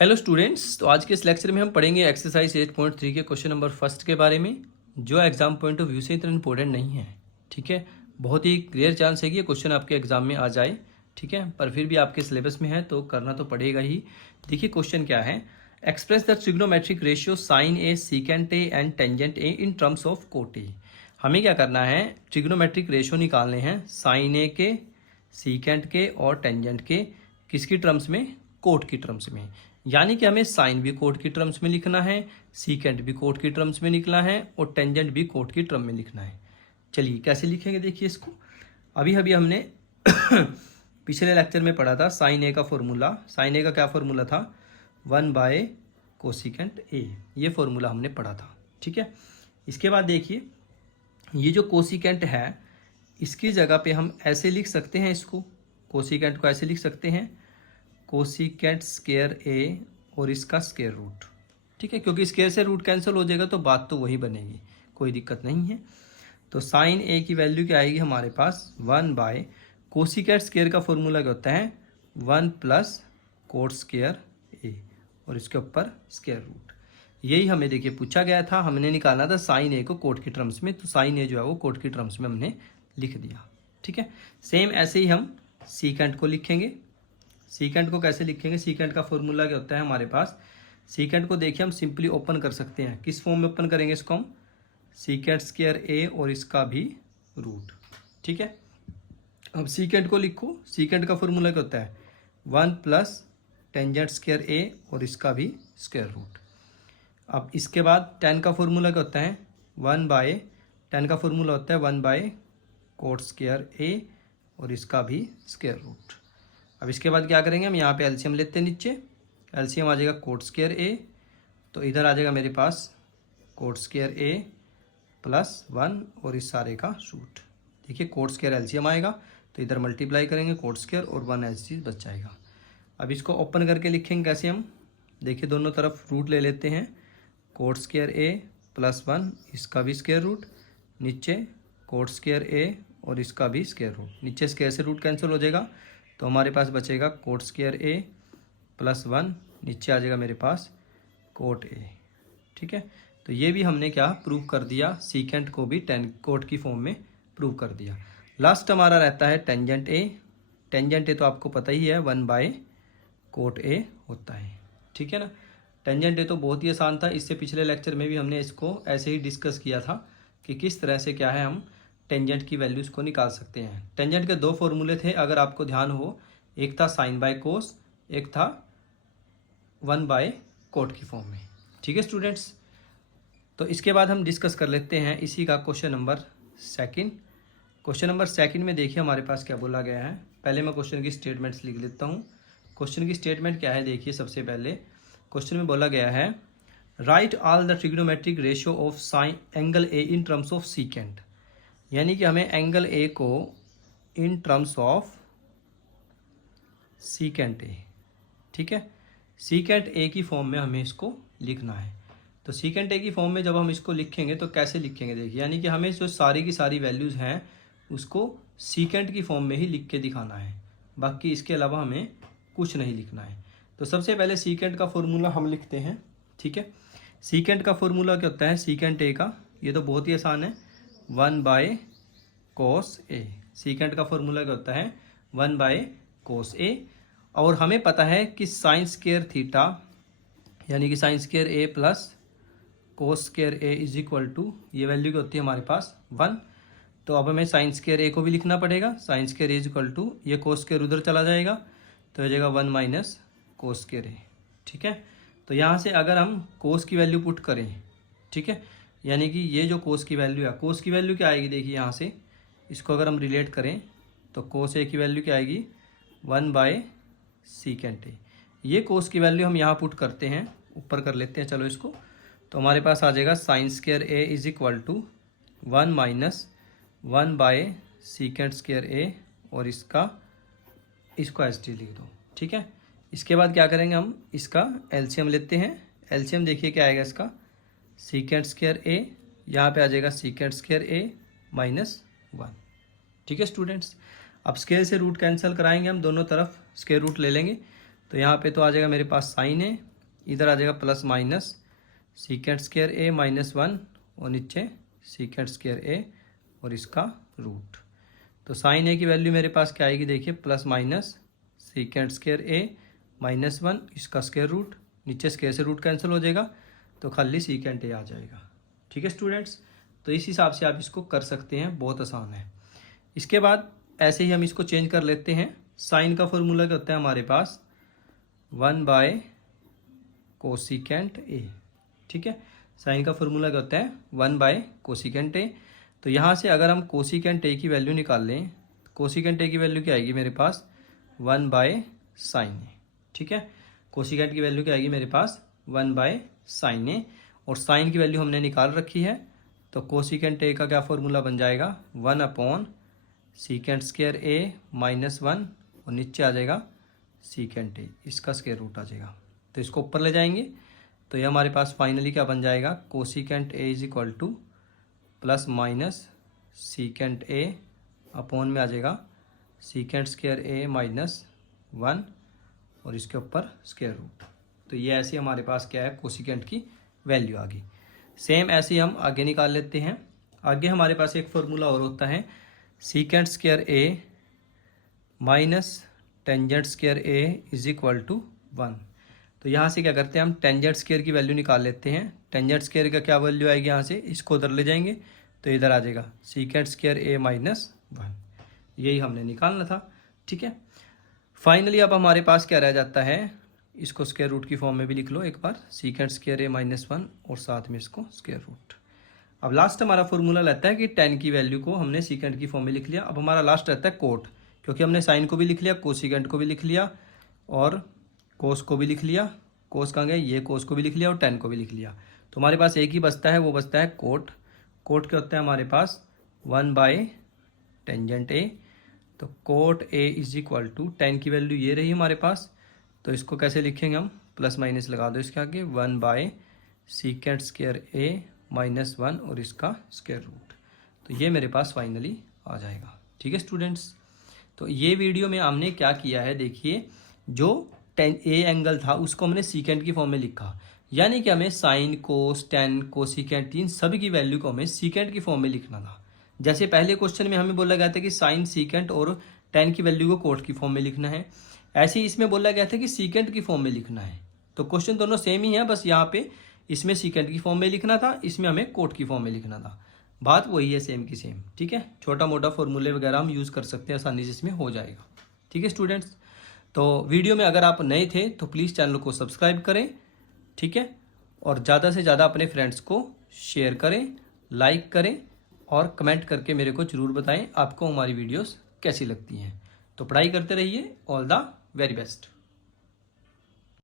Hello students, तो आज के इस लेक्चर में हम पढ़ेंगे एक्सरसाइज 8.3 के क्वेश्चन नंबर फर्स्ट के बारे में, जो एग्जाम पॉइंट ऑफ व्यू से इतना इंपॉर्टेंट नहीं है। ठीक है, बहुत ही रेयर चांस है कि ये क्वेश्चन आपके एग्जाम में आ जाए। ठीक है, पर फिर भी आपके सिलेबस में है तो करना तो पड़ेगा ही। देखिए क्वेश्चन क्या है। Express the trigonometric ratio sine A, secant A and tangent A in terms of cot A. हमें क्या करना है, ट्रिग्नोमेट्रिक रेशियो निकालने हैं साइन ए के, सीकेंट के और टेंजेंट के। किसकी टर्म्स में? कोट की टर्म्स में। यानी कि हमें साइन भी कोट की टर्म्स में लिखना है, सीकेंट भी कोट की टर्म्स में लिखना है और टेंजेंट भी कोट की टर्म में लिखना है। चलिए कैसे लिखेंगे, देखिए इसको। अभी अभी हमने पिछले लेक्चर में पढ़ा था साइन ए का फॉर्मूला। साइन ए का क्या फॉर्मूला था? 1/, कोसिकेंट ए। ये फॉर्मूला हमने पढ़ा था। ठीक है, इसके बाद देखिए ये जो कोसिकेंट है इसकी जगह पे हम ऐसे लिख सकते हैं इसको। कोसिकेंट को ऐसे लिख सकते हैं, कोसिकेंट स्क्वायर ए और इसका स्क्वायर रूट। ठीक है, क्योंकि स्क्वायर से रूट कैंसिल हो जाएगा तो बात तो वही बनेगी, कोई दिक्कत नहीं है। तो साइन ए की वैल्यू क्या आएगी हमारे पास? 1/, कोसिकेंट स्क्वायर का फॉर्मूला क्या होता है? 1 + कोट स्क्वायर ए और इसके ऊपर स्क्वायर रूट। यही हमें देखिए पूछा गया था, हमने निकालना था साइन ए को कोट की टर्म्स में, तो साइन ए जो है वो कोट की टर्म्स में हमने लिख दिया। ठीक है, सेम ऐसे ही हम सीकेंट को लिखेंगे। सीकेंट को कैसे लिखेंगे? सीकेंट का फॉर्मूला क्या होता है हमारे पास? सीकेंट को देखिए हम सिंपली ओपन कर सकते हैं। किस फॉर्म में ओपन करेंगे इसको हम? सीकेंट स्क्वायर ए और इसका भी रूट। ठीक है, अब सीकेंट को लिखो। सीकेंट का फॉर्मूला क्या होता है? 1 + टेंजेंट स्क्वायर ए और इसका भी स्क्वायर रूट। अब इसके बाद टेन का फॉर्मूला क्या होता है? 1/, टेन का फॉर्मूला होता है 1/, कोट स्क्वायर ए और इसका भी स्क्वायर रूट। अब इसके बाद क्या करेंगे हम, यहाँ पे एलसीएम लेते हैं। नीचे एलसीएम आ जाएगा कोट स्क्वायर ए, तो इधर आ जाएगा मेरे पास कोट स्क्वायर ए + 1 और इस सारे का रूट। देखिए कोट स्क्वायर एलसीएम आएगा तो इधर मल्टीप्लाई करेंगे कोट स्क्वायर और 1 ऐसी बच जाएगा। अब इसको ओपन करके लिखेंगे कैसे हम? देखिए दोनों तरफ रूट ले लेते हैं। कोट स्क्वायर ए + 1, इसका भी स्क्वायर रूट, नीचे कोट स्क्वायर ए और इसका भी स्क्वायर रूट। नीचे स्क्वायर से रूट कैंसिल हो जाएगा तो हमारे पास बचेगा कोट स्क्वायर ए + 1, नीचे आ जाएगा मेरे पास कोट ए। ठीक है, तो ये भी हमने क्या प्रूव कर दिया, सीकेंट को भी कोट की फॉर्म में प्रूव कर दिया। लास्ट हमारा रहता है टेंजेंट ए। टेंजेंट ए तो आपको पता ही है 1/, कोट ए होता है। ठीक है ना, टेंजेंट ए तो बहुत ही आसान था। इससे पिछले लेक्चर में भी हमने इसको ऐसे ही डिस्कस किया था कि किस तरह से क्या है हम टेंजेंट की वैल्यूज़ को निकाल सकते हैं। टेंजेंट के दो फॉर्मूले थे, अगर आपको ध्यान हो। एक था साइन बाय कोस, एक था 1/, कोट की फॉर्म में। ठीक है स्टूडेंट्स, तो इसके बाद हम डिस्कस कर लेते हैं इसी का question number second. Question number second में देखिए हमारे पास क्या बोला गया है। पहले मैं क्वेश्चन की स्टेटमेंट्स लिख लेता हूँ। क्वेश्चन की स्टेटमेंट क्या है देखिए। सबसे पहले क्वेश्चन में बोला गया है, right all the trigonometric ratio of sine angle A in terms of secant. यानी कि हमें एंगल ए को इन टर्म्स ऑफ सीकेंट ए, ठीक है, सीकेंट ए की फॉर्म में हमें इसको लिखना है। तो सीकेंट ए की फॉर्म में जब हम इसको लिखेंगे तो कैसे लिखेंगे देखिए, यानी कि हमें जो सारी की सारी वैल्यूज़ हैं उसको सीकेंट की फॉर्म में ही लिख के दिखाना है, बाकी इसके अलावा हमें कुछ नहीं लिखना है। तो सबसे पहले सीकेंट का फॉर्मूला हम लिखते हैं। ठीक है, सीकेंट का फॉर्मूला क्या होता है सीकेंट ए का? ये तो बहुत ही आसान है, 1/, कोस ए। सीकेंट का फॉर्मूला क्या होता है? 1/, कोस ए। और हमें पता है कि साइन स्क्वायर थीटा यानी कि साइन स्क्वायर ए + कोस स्क्वायर ए = ये वैल्यू क्या होती है हमारे पास? 1। तो अब हमें साइन स्क्वायर ए को भी लिखना पड़ेगा। साइन स्क्वायर ए = ये कोस स्क्वायर उधर चला जाएगा तो हो जाएगा 1 - कोस स्क्वायर ए। ठीक है, तो यहाँ से अगर हम कोस की वैल्यू पुट करें, ठीक है, यानी कि ये जो कोस की वैल्यू है, कोस की वैल्यू क्या आएगी देखिए, यहाँ से इसको अगर हम रिलेट करें तो कोस ए की वैल्यू क्या आएगी? 1/, सीकेंट ए। ये कोस की वैल्यू हम यहाँ पुट करते हैं, ऊपर कर लेते हैं चलो इसको। तो हमारे पास आ जाएगा साइन स्क्वायर ए = 1 - 1/, सीकेंट स्क्वायर ए और इसको एस टी लिख दो। ठीक है, इसके बाद क्या करेंगे हम, इसका एलसीएम लेते हैं। एलसीएम देखिए क्या आएगा इसका? सीकेंट स्क्वायर ए, यहाँ पे आ जाएगा सीकेंट स्क्वायर ए -1। ठीक है स्टूडेंट्स, अब स्क्वायर से रूट कैंसिल कराएंगे हम, दोनों तरफ स्क्वायर रूट ले लेंगे। तो यहाँ पे तो आ जाएगा मेरे पास साइन ए इधर आ जाएगा plus minus secant square A minus 1 और नीचे सीकेंट स्क्वायर ए और इसका रूट। तो साइन ए की वैल्यू मेरे पास क्या आएगी, देखिए plus minus secant square A minus 1 इसका स्क्वायर रूट, नीचे स्क्वायर से रूट कैंसिल हो जाएगा तो खाली सीकेंट ए आ जाएगा। ठीक है स्टूडेंट्स, तो इस हिसाब से आप इसको कर सकते हैं, बहुत आसान है। इसके बाद ऐसे ही हम इसको चेंज कर लेते हैं। साइन का फॉर्मूला क्या होता है हमारे पास 1 बाय कोसिकेंट ए। ठीक है, साइन का फॉर्मूला क्या होता है 1 बाय कोसिकेंट ए। तो यहाँ से अगर हम कोसिकेंट ए की वैल्यू निकाल लें, कोसिकेंट ए की वैल्यू क्या आएगी मेरे पास 1 बाय साइन ए। ठीक है, कोसिकेंट की वैल्यू क्या आएगी मेरे पास 1 बाय साइन ए, और साइन की वैल्यू हमने निकाल रखी है। तो कोसिकेंट ए का क्या फॉर्मूला बन जाएगा 1 upon secant square A minus 1 और नीचे आ जाएगा सीकेंट ए, इसका स्क्वायर रूट आ जाएगा। तो इसको ऊपर ले जाएंगे तो ये हमारे पास फाइनली क्या बन जाएगा cosecant A is equal two plus minus secant A upon में आ जाएगा सीकेंट स्क्वायर ए माइनस 1 और इसके ऊपर स्क्वायर रूट। तो ये ऐसे हमारे पास क्या है कोसिकेंट की वैल्यू आ गई। सेम ऐसे ही हम आगे निकाल लेते हैं। आगे हमारे पास एक फॉर्मूला और होता है secant square A minus tangent square A is equal to 1। तो यहाँ से क्या करते हैं हम टेंजेंट स्क्वायर की वैल्यू निकाल लेते हैं। टेंजेंट स्क्वायर का क्या वैल्यू आएगी, यहाँ से इसको उधर ले जाएंगे तो इधर आ जाएगा सीकेंट स्क्वायर ए माइनस 1, यही हमने निकालना था। ठीक है, फाइनली अब हमारे पास क्या रह जाता है, इसको स्क्वायर रूट की फॉर्म में भी लिख लो एक बार, सीकेंट स्क्वायर ए माइनस 1 और साथ में इसको स्क्वायर रूट। अब लास्ट हमारा फॉर्मूला रहता है कि टेन की वैल्यू को हमने सीकेंट की फॉर्म में लिख लिया। अब हमारा लास्ट रहता है कोट, क्योंकि हमने साइन को भी लिख लिया, कोसिकेंट को भी लिख लिया और कोस को भी लिख लिया। कोस कहाँ गया, ये कोस को भी लिख लिया और टेन को भी लिख लिया। तो हमारे पास एक ही बचता है, वो बचता है कोट। कोट क्या होता है हमारे पास 1 बाय टेंजेंट ए। तो cot A is equal to ten की वैल्यू ये रही हमारे पास, तो इसको कैसे लिखेंगे हम, प्लस माइनस लगा दो इसके आगे 1 bye secant square A minus 1 और इसका स्क्वायर रूट। तो ये मेरे पास फाइनली आ जाएगा। ठीक है स्टूडेंट्स, तो ये वीडियो में हमने क्या किया है, देखिए जो टेन ए एंगल था उसको हमने सीकेंट की फॉर्म में लिखा, यानी कि हमें साइन कोस टेन कोसिकेंट इन सभी की वैल्यू को हमें सीकेंट की फॉर्म में लिखना था। जैसे पहले क्वेश्चन में हमें बोला गया था कि साइन सीकेंट और टेन की वैल्यू को कोट की फॉर्म में लिखना है, ऐसे ही इसमें बोला गया था कि सीकेंट की फॉर्म में लिखना है। तो क्वेश्चन दोनों सेम ही है, बस यहाँ पे इसमें सीकेंट की फॉर्म में लिखना था, इसमें हमें कोट की फॉर्म में लिखना था। बात वही है सेम की सेम। ठीक है, छोटा मोटा फॉर्मूले वगैरह हम यूज़ कर सकते हैं, आसानी से इसमें हो जाएगा। ठीक है स्टूडेंट्स, तो वीडियो में अगर आप नए थे तो प्लीज़ चैनल को सब्सक्राइब करें। ठीक है, और ज़्यादा से ज़्यादा अपने फ्रेंड्स को शेयर करें, लाइक करें और कमेंट करके मेरे को ज़रूर बताएं आपको हमारी वीडियोस कैसी लगती हैं। तो पढ़ाई करते रहिए। All the very best.